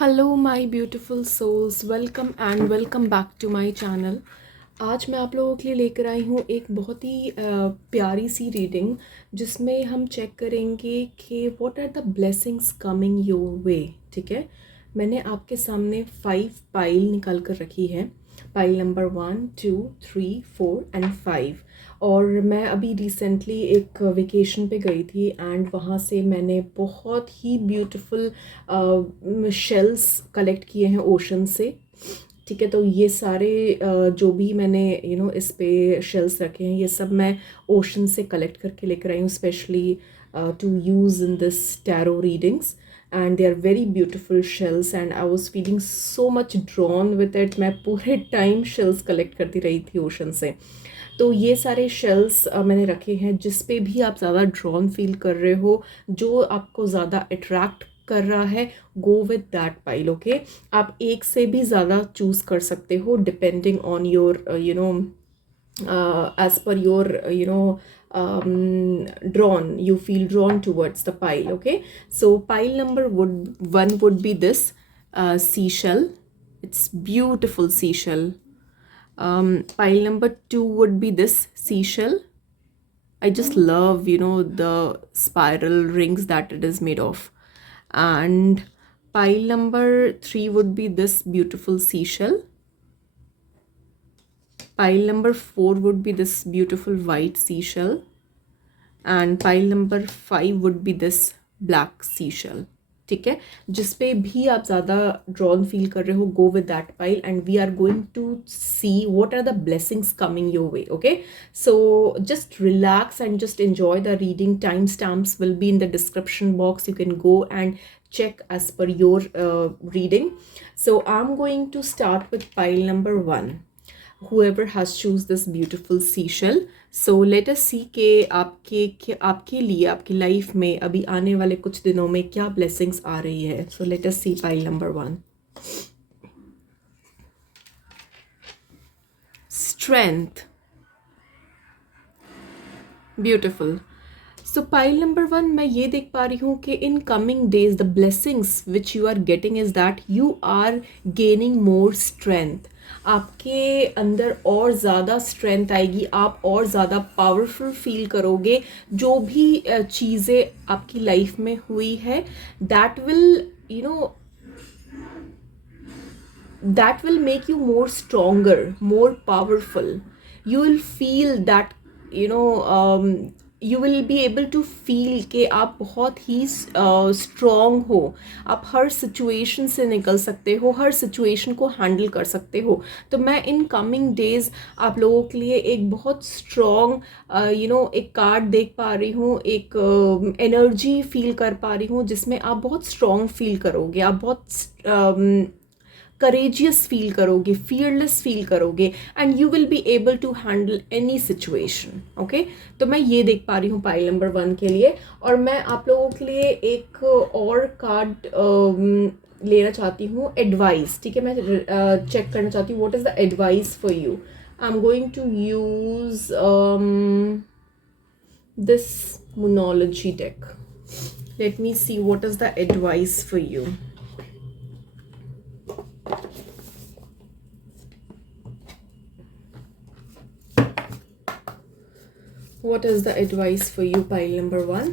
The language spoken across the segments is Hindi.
Hello my beautiful souls, welcome and welcome back to my channel. आज मैं आप लोगों के लिए लेकर आई हूँ एक बहुत ही प्यारी सी रीडिंग जिसमें हम चेक करेंगे कि what are the blessings coming your way. ठीक है, मैंने आपके सामने 5 पाइल निकाल कर रखी है। Pile number 1, 2, 3, 4 and 5। और मैं अभी रिसेंटली एक वेकेशन पे गई थी एंड वहाँ से मैंने बहुत ही ब्यूटीफुल शेल्स कलेक्ट किए हैं ओशन से। ठीक है, तो ये सारे जो भी मैंने इस पे शेल्स रखे हैं ये सब मैं ओशन से कलेक्ट करके लेकर आई हूँ, specially to use in this tarot readings. And they are very beautiful shells and I was feeling so much drawn with it. मैं पूरे टाइम शेल्स कलेक्ट करती रही थी ओशन से। तो ये सारे शेल्स मैंने रखे हैं जिस पे भी आप ज़्यादा ड्रॉन फील कर रहे हो, जो आपको ज़्यादा अट्रैक्ट कर रहा है, गो विद दैट पाइल। ओके, आप एक से भी ज़्यादा चूज़ कर सकते हो depending on your as per your drawn, you feel drawn towards the pile. Okay, so pile number one would be this seashell. It's beautiful seashell. Pile number 2 would be this seashell. I just love the spiral rings that it is made of. And pile number 3 would be this beautiful seashell. Pile number 4 would be this beautiful white seashell. And pile number 5 would be this black seashell. ठीक है, जिस पे भी आप ज़्यादा ड्रॉन फील कर रहे हो, go with that pile and we are going to see what are the blessings coming your way. Okay, so just relax and just enjoy the reading. Time stamps will be in the description box. You can go and check as per your reading. So I'm going to start with pile number 1. Whoever has choose this beautiful seashell. So let us see कि आपके लिए आपकी लाइफ में अभी आने वाले कुछ दिनों में क्या blessings आ रही है. So let us see pile number 1. Strength. Beautiful. So pile number 1, मैं ये देख पा रही हूँ कि in coming days the blessings which you are getting is that you are gaining more strength. आपके अंदर और ज़्यादा स्ट्रेंथ आएगी, आप और ज़्यादा पावरफुल फील करोगे. जो भी चीज़ें आपकी लाइफ में हुई है that will make you more stronger, more powerful. You will feel that you will be able to feel कि आप बहुत ही स्ट्रॉन्ग हो. आप हर सिचुएशन से निकल सकते हो, हर सिचुएशन को हैंडल कर सकते हो. तो मैं इन कमिंग डेज आप लोगों के लिए एक बहुत स्ट्रॉन्ग एक कार्ड देख पा रही हूँ, एक एनर्जी फील कर पा रही हूँ जिसमें आप बहुत स्ट्रॉन्ग फील करोगे, आप बहुत करेजियस फील करोगे, फियरलेस फील करोगे and you will be able to handle any situation. Okay, तो मैं ये देख पा रही हूँ पाइल नंबर 1 के लिए. और मैं आप लोगों के लिए एक और कार्ड लेना चाहती हूँ, एडवाइस. ठीक है, मैं चेक करना चाहती हूँ what is the advice for you. I am going to use this monology deck. Let me see what is the advice for you. What is the advice for you, pile number 1?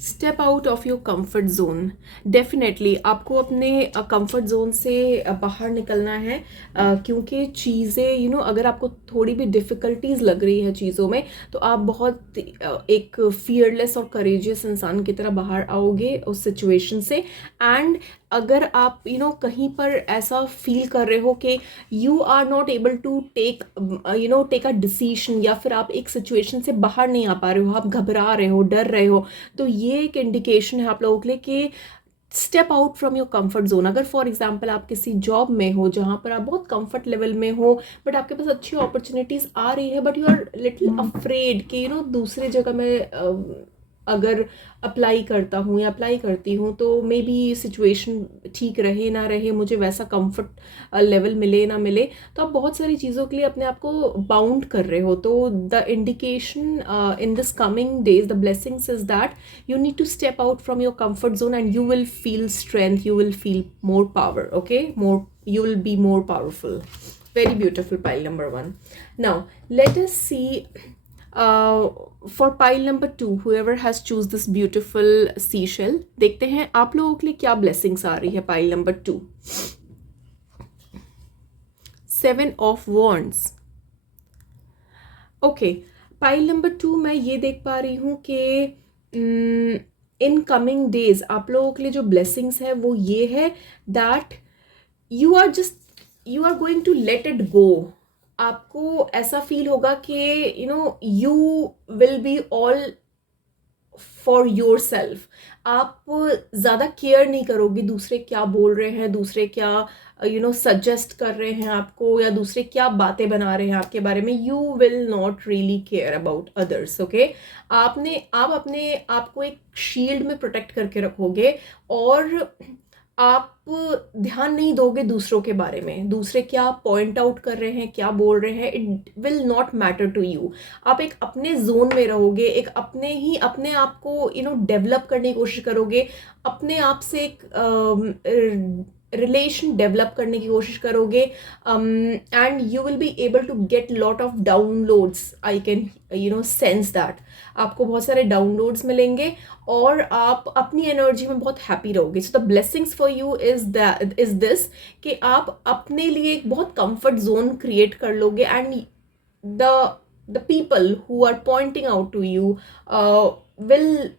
Step out of your comfort zone. Definitely आपको अपने कंफर्ट जोन से बाहर निकलना है, क्योंकि चीज़ें अगर आपको थोड़ी भी डिफ़िकल्टीज लग रही है चीज़ों में तो आप बहुत एक फियरलेस और करेजियस इंसान की तरह बाहर आओगे उस सिचुएशन से. एंड अगर आप कहीं पर ऐसा फील कर रहे हो कि you are not able to take a decision, या फिर आप एक सिचुएशन से बाहर नहीं आ पा रहे हो, आप घबरा रहे हो, डर रहे हो, तो ये एक इंडिकेशन है आप लोगों के लिए कि step out from your comfort zone. अगर फॉर एग्जांपल आप किसी जॉब में हो जहाँ पर आप बहुत कंफर्ट लेवल में हो बट आपके पास अच्छी अपॉर्चुनिटीज़ आ रही है but you are little afraid कि दूसरे जगह में अगर अप्लाई करता हूँ या अप्लाई करती हूँ तो मे बी सिचुएशन ठीक रहे ना रहे, मुझे वैसा कंफर्ट लेवल मिले ना मिले, तो आप बहुत सारी चीज़ों के लिए अपने आप को बाउंड कर रहे हो. तो the indication in this coming days, the blessings is that you need to step out from your comfort zone and you will feel strength, you will feel more power. Okay, more, you will be more powerful. Very beautiful, pile number 1. Now let us see uh, for pile number 2, whoever has choose this beautiful seashell. देखते हैं आप लोगों के लिए क्या blessings आ रही है. pile number 2, 7 of wands. Okay, pile number 2 मैं ये देख पा रही हूँ कि इन कमिंग डेज आप लोगों के लिए जो ब्लेसिंग्स है वो ये है that you are going to let it go. आपको ऐसा फील होगा कि you will be all for yourself. आप ज़्यादा केयर नहीं करोगे दूसरे क्या बोल रहे हैं, दूसरे क्या सजेस्ट कर रहे हैं आपको, या दूसरे क्या बातें बना रहे हैं आपके बारे में. You will not really care about others. Okay, आप अपने आप को एक शील्ड में प्रोटेक्ट करके रखोगे और आप ध्यान नहीं दोगे दूसरों के बारे में, दूसरे क्या पॉइंट आउट कर रहे हैं, क्या बोल रहे हैं. It will not matter to you. आप एक अपने जोन में रहोगे, एक अपने आप को डेवलप करने की कोशिश करोगे, अपने आप से एक रिलेशन डेवलप करने की कोशिश करोगे. And you will be able to get lot of downloads. I can sense that आपको बहुत सारे डाउनलोड्स मिलेंगे और आप अपनी एनर्जी में बहुत हैप्पी रहोगे. So the blessings for you is this कि आप अपने लिए एक बहुत कंफर्ट जोन क्रिएट कर लोगे and the people who are pointing out to you will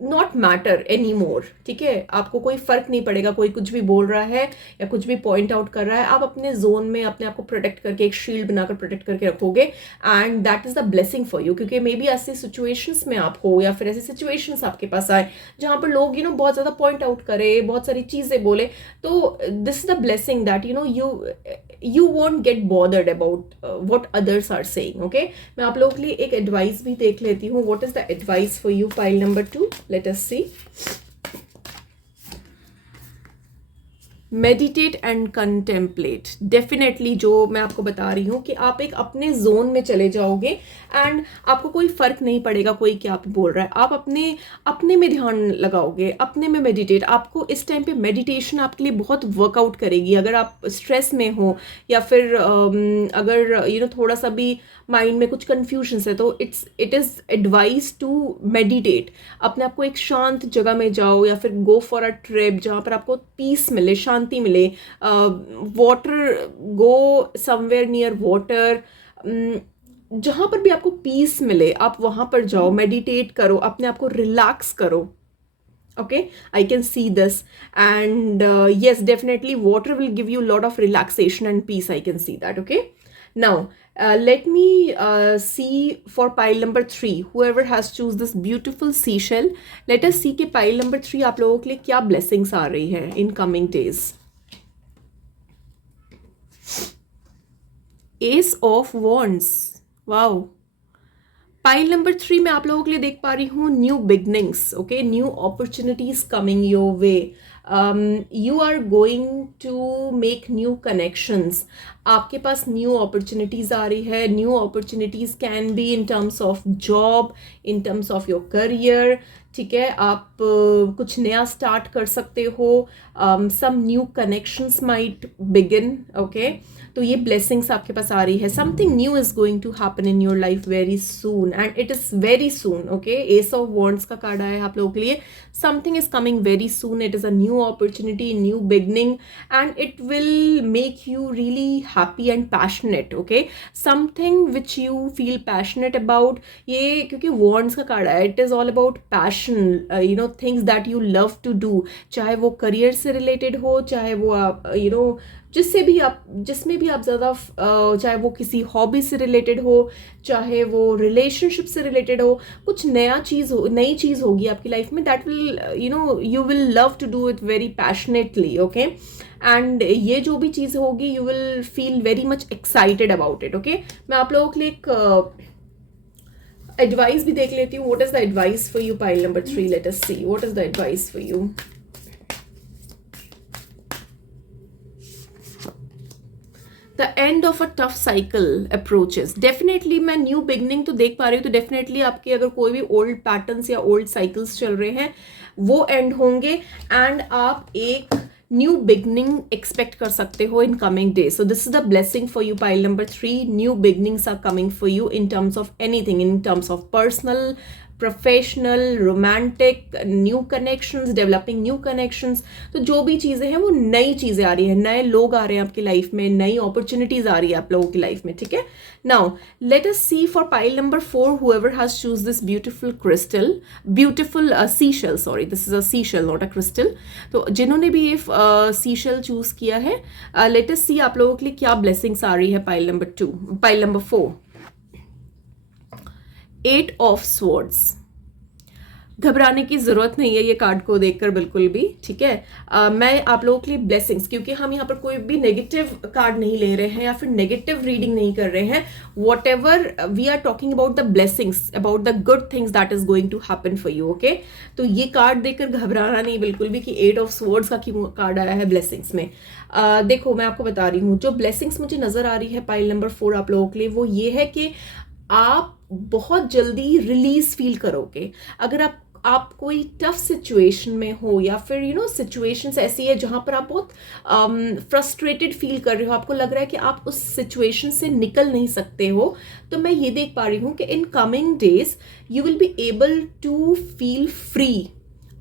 not matter any more. ठीक है, आपको कोई फर्क नहीं पड़ेगा कोई कुछ भी बोल रहा है या कुछ भी पॉइंट आउट कर रहा है. आप अपने जोन में अपने आप को प्रोटेक्ट करके एक शील्ड बनाकर प्रोटेक्ट करके रखोगे and that is the blessing for you. क्योंकि मे बी ऐसे सिचुएशंस में आप हो या फिर ऐसे सिचुएशंस आपके पास आए जहाँ पर लोग बहुत ज़्यादा पॉइंट आउट करे, बहुत सारी चीज़ें बोले, तो this is the blessing that you won't get bothered about what others are saying. Okay, मैं आप लोगों के लिए एक एडवाइस भी देख लेती हूँ. what is the advice for you, pile number 2? let us see. Meditate and contemplate. Definitely जो मैं आपको बता रही हूँ कि आप एक अपने जोन में चले जाओगे एंड आपको कोई फर्क नहीं पड़ेगा कोई क्या बोल रहा है. आप अपने में ध्यान लगाओगे, अपने में मेडिटेट. आपको इस टाइम पे मेडिटेशन आपके लिए बहुत वर्कआउट करेगी. अगर आप स्ट्रेस में हो या फिर अगर थोड़ा सा भी माइंड में कुछ कन्फ्यूजन्स है तो it is advise to meditate. अपने आप को एक शांत जगह में जाओ या फिर गो फॉर अ ट्रिप जहाँ पर आपको पीस मिले, शांति मिले. Water, go somewhere near water. जहाँ पर भी आपको पीस मिले आप वहाँ पर जाओ, मेडिटेट करो, अपने आप को रिलैक्स करो. Okay, I can see this and yes, definitely water will give you a lot of relaxation and peace. I can see that. Okay, now let me see for pile number 3, whoever has choose this beautiful seashell. let us see कि pile number 3 आप लोगों के लिए क्या blessings आ रही है in coming days. Ace of Wands. Wow. Pile number 3 में आप लोगों के लिए देख पा रही हूँ new beginnings. Okay, new opportunities coming your way. You are going to make new connections. आपके पास न्यू अपॉर्चुनिटीज आ रही है. New opportunities can be in terms of job, in terms of your career. ठीक है, आप कुछ नया स्टार्ट कर सकते हो. Some new connections might begin. Okay, तो ये ब्लेसिंग्स आपके पास आ रही है. Something new is going to happen in your life very soon and it is very soon. Okay, ace of wands का कार्ड आया है आप लोगों के लिए. Something is coming very soon. It is a new opportunity, new beginning and it will make you really happy and passionate. Okay, something which you feel passionate about. ये क्योंकि वॉन्ड्स का कार्ड आया, it is all about passion, things that you love to do. चाहे वो करियर से रिलेटेड हो, चाहे वो आप जिसमें भी आप ज़्यादा, चाहे वो किसी हॉबी से रिलेटेड हो, चाहे वो रिलेशनशिप से रिलेटेड हो, कुछ नई चीज़ होगी आपकी लाइफ में that will you will love to do it very passionately. Okay, and ये जो भी चीज़ होगी you will feel very much excited about it. Okay, मैं आप लोगों के लिए एक एडवाइस भी देख लेती हूँ. What is the advice for you pile number 3? Late us C what is the advice for you. The end of a tough cycle approaches. Definitely मैं न्यू बिगनिंग तो देख पा रही हूँ, तो डेफिनेटली आपके अगर कोई भी ओल्ड पैटर्न्स या ओल्ड साइकिल्स चल रहे हैं वो एंड होंगे एंड आप एक न्यू बिगनिंग एक्सपेक्ट कर सकते हो in coming days. So this is the blessing for you pile number 3. New beginnings are coming for you in terms of anything, in terms of personal, professional, romantic, new connections, developing new connections. तो जो भी चीज़ें हैं वो नई चीज़ें आ रही हैं, नए लोग आ रहे हैं आपकी लाइफ में, नई अपॉर्चुनिटीज आ रही है आप लोगों की लाइफ में. ठीक है. Now let us see for pile number 4 whoever has choose this beautiful crystal, beautiful seashell, sorry this is a seashell not a crystal. तो जिन्होंने भी ये सीशेल चूज किया है, लेट अस सी आप लोगों के लिए क्या ब्लेसिंग्स आ रही है pile number 2, pile number 4. 8 of swords. घबराने की जरूरत नहीं है ये कार्ड को देखकर बिल्कुल भी. ठीक है. मैं आप लोगों के लिए ब्लेसिंग्स, क्योंकि हम यहाँ पर कोई भी नेगेटिव कार्ड नहीं ले रहे हैं या फिर नेगेटिव रीडिंग नहीं कर रहे हैं. Whatever we are talking about the blessings, about the good things that is going to happen for you. Okay. तो ये कार्ड देखकर घबराना नहीं बिल्कुल भी कि 8 ऑफ स्वॉर्ड्स का क्यों कार्ड आया है ब्लेसिंग्स में. देखो मैं आपको बता रही हूँ, जो ब्लेसिंग्स मुझे नजर आ रही है पाइल नंबर 4 आप लोगों के लिए, वो ये है कि आप बहुत जल्दी रिलीज फील करोगे. अगर आप कोई टफ सिचुएशन में हो या फिर सिचुएशंस ऐसी है जहां पर आप बहुत फ्रस्ट्रेटेड फील कर रहे हो, आपको लग रहा है कि आप उस सिचुएशन से निकल नहीं सकते हो, तो मैं ये देख पा रही हूँ कि in coming days you will be able to feel free.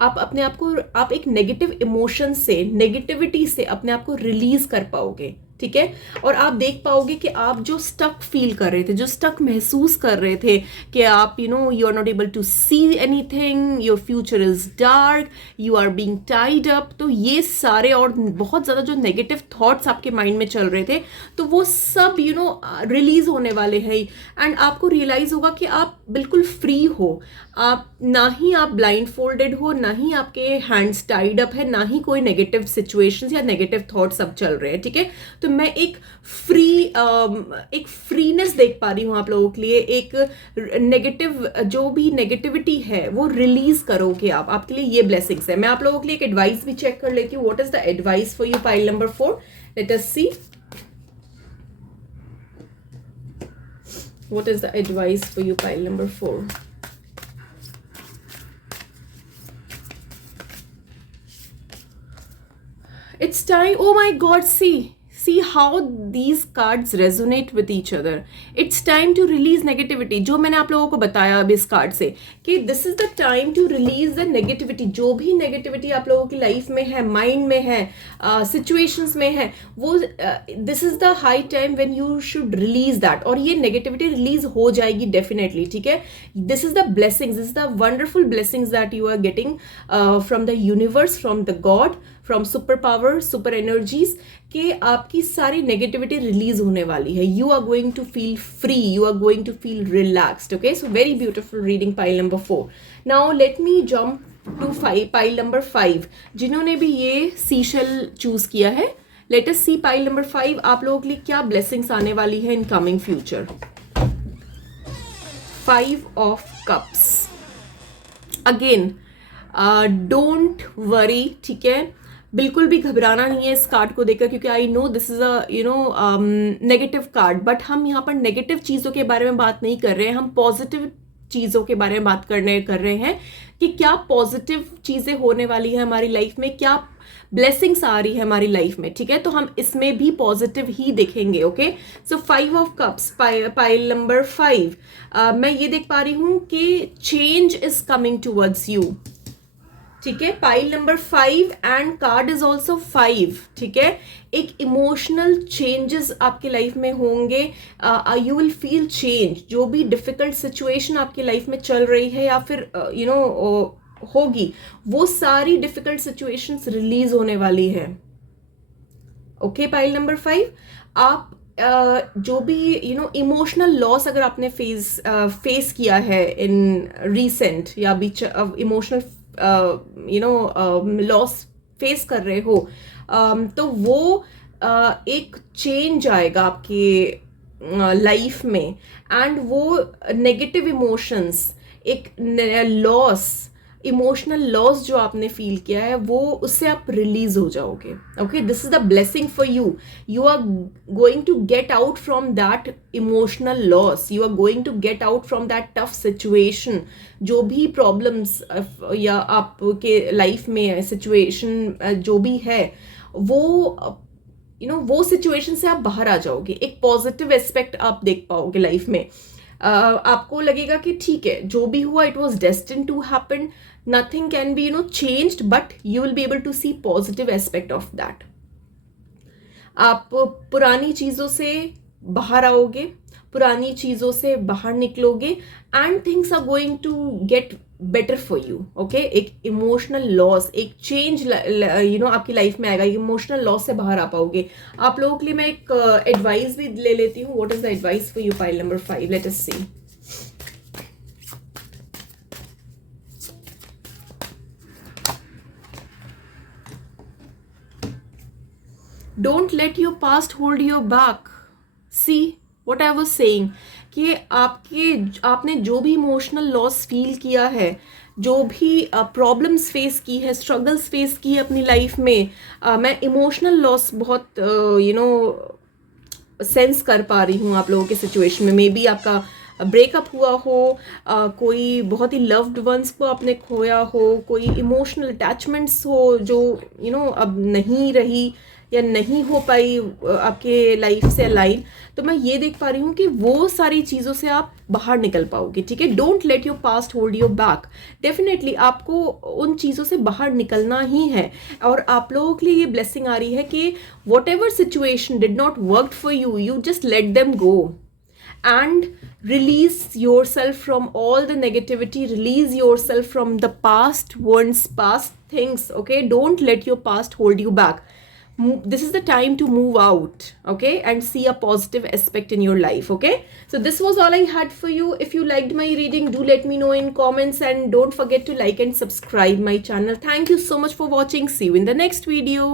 आप अपने आप को, आप एक नेगेटिव इमोशन से, नेगेटिविटी से अपने आप को रिलीज कर पाओगे. ठीक है. और आप देख पाओगे कि आप जो स्टक फील कर रहे थे, जो स्टक महसूस कर रहे थे कि आप you are not able to see anything, your future is dark, you are being tied up, तो ये सारे और बहुत ज़्यादा जो नेगेटिव थॉट्स आपके माइंड में चल रहे थे, तो वो सब रिलीज होने वाले हैं. एंड आपको रियलाइज होगा कि आप बिल्कुल फ्री हो. आप ना ही आप ब्लाइंड फोल्डेड हो, ना ही आपके हैंड्स टाइड अप है, ना ही कोई नेगेटिव सिचुएशंस या नेगेटिव थॉट्स सब चल रहे हैं. ठीक है. तो मैं एक फ्रीनेस देख पा रही हूँ आप लोगों के लिए. एक नेगेटिव, जो भी नेगेटिविटी है वो रिलीज करोगे आप. आपके लिए ये ब्लेसिंग्स है. मैं आप लोगों के लिए एक एडवाइस भी चेक कर लेती हूँ. What is the advice for you pile number 4? Late us C what is the advice for you pile number 4. It's time. Oh my God, see how these cards resonate with each other. It's time to release negativity. जो मैंने आप लोगों को बताया अब इस कार्ड से कि this is the time to release the negativity. जो भी negativity आप लोगों की लाइफ में है, माइंड में है, situations में है, वो this is the high time when you should release that. और ये negativity release हो जाएगी definitely. ठीक है. This is the blessings. This is the wonderful blessings that you are getting from the universe, from the God, from super power, super energies, कि आपकी सारी नेगेटिविटी रिलीज होने वाली है. You are going to feel free, you are going to feel relaxed. Okay. So very beautiful reading pile number 4. Now let me jump to pile number 5, जिन्होंने भी ये सीशेल चूज किया है. Let us see pile number 5 आप लोगों के लिए क्या ब्लेसिंग्स आने वाली है in coming future. 5 of cups. Again don't worry. ठीक है. बिल्कुल भी घबराना नहीं है इस कार्ड को देखकर, क्योंकि I know this is a negative card, but हम यहाँ पर नेगेटिव चीज़ों के बारे में बात नहीं कर रहे हैं. हम पॉजिटिव चीज़ों के बारे में बात कर रहे हैं कि क्या पॉजिटिव चीज़ें होने वाली है हमारी लाइफ में, क्या ब्लेसिंग्स आ रही है हमारी लाइफ में. ठीक है. तो हम इसमें भी पॉजिटिव ही देखेंगे. Okay. So 5 of cups, pile number 5. मैं ये देख पा रही हूँ कि change is coming towards you. ठीक है. Pile number 5 and card is also 5. ठीक है. एक इमोशनल चेंजेस आपकी लाइफ में होंगे. You will feel change. जो भी डिफिकल्ट सिचुएशन आपकी लाइफ में चल रही है या फिर होगी, वो सारी डिफिकल्ट सिचुएशंस रिलीज होने वाली है. ओके. Pile number 5. आप जो भी इमोशनल लॉस अगर आपने फेस किया है इन रिसेंट या बीच इमोशनल लॉस फेस कर रहे हो, तो वो एक चेंज आएगा आपके लाइफ में, एंड वो नेगेटिव इमोशंस, एक लॉस, इमोशनल लॉस जो आपने फील किया है, वो उससे आप रिलीज हो जाओगे. Okay, this is the blessing for you. You are going to get out from that emotional loss. You are going to get out from that tough situation. जो भी प्रॉब्लम्स या आपके लाइफ में सिचुएशन जो भी है, वो वो सिचुएशन से आप बाहर आ जाओगे. एक पॉजिटिव एस्पेक्ट आप देख पाओगे लाइफ में. आपको लगेगा कि ठीक है, जो भी हुआ it was destined to happen. Nothing can be changed, but you will be able to see positive aspect of that. आप पुरानी चीज़ों से बाहर आओगे, पुरानी चीज़ों से बाहर निकलोगे, and things are going to get better for you. Okay, एक इमोशनल लॉस, एक चेंज आपकी लाइफ में आएगा. इमोशनल लॉस से बाहर आ पाओगे. आप लोगों के लिए मैं एक एडवाइस भी ले लेती हूँ. What is the advice for you, pile number 5. Let us see. Don't let your past hold you back. See what I was saying, कि आपने जो भी इमोशनल लॉस फील किया है, जो भी प्रॉब्लम्स फेस की है, स्ट्रगल्स फेस की है अपनी लाइफ में, मैं इमोशनल लॉस बहुत सेंस कर पा रही हूँ आप लोगों के सिचुएशन में. मे बी आपका ब्रेकअप हुआ हो, कोई बहुत ही लव्ड वंस को आपने खोया हो, कोई इमोशनल अटैचमेंट्स हो जो अब नहीं रही या नहीं हो पाई आपके लाइफ से अलाइन. तो मैं ये देख पा रही हूँ कि वो सारी चीज़ों से आप बाहर निकल पाओगे. ठीक है, don't let your past hold your back. Definitely आपको उन चीज़ों से बाहर निकलना ही है. और आप लोगों के लिए ये ब्लेसिंग आ रही है कि what ever situation did not work for you, you just let them go and release yourself from all the negativity, release yourself from the past wounds, past things. Okay, don't let your past hold you back. This is the time to move out, okay, and see a positive aspect in your life. Okay, so this was all I had for you. If you liked my reading, do let me know in comments, and don't forget to like and subscribe my channel. Thank you so much for watching. See you in the next video.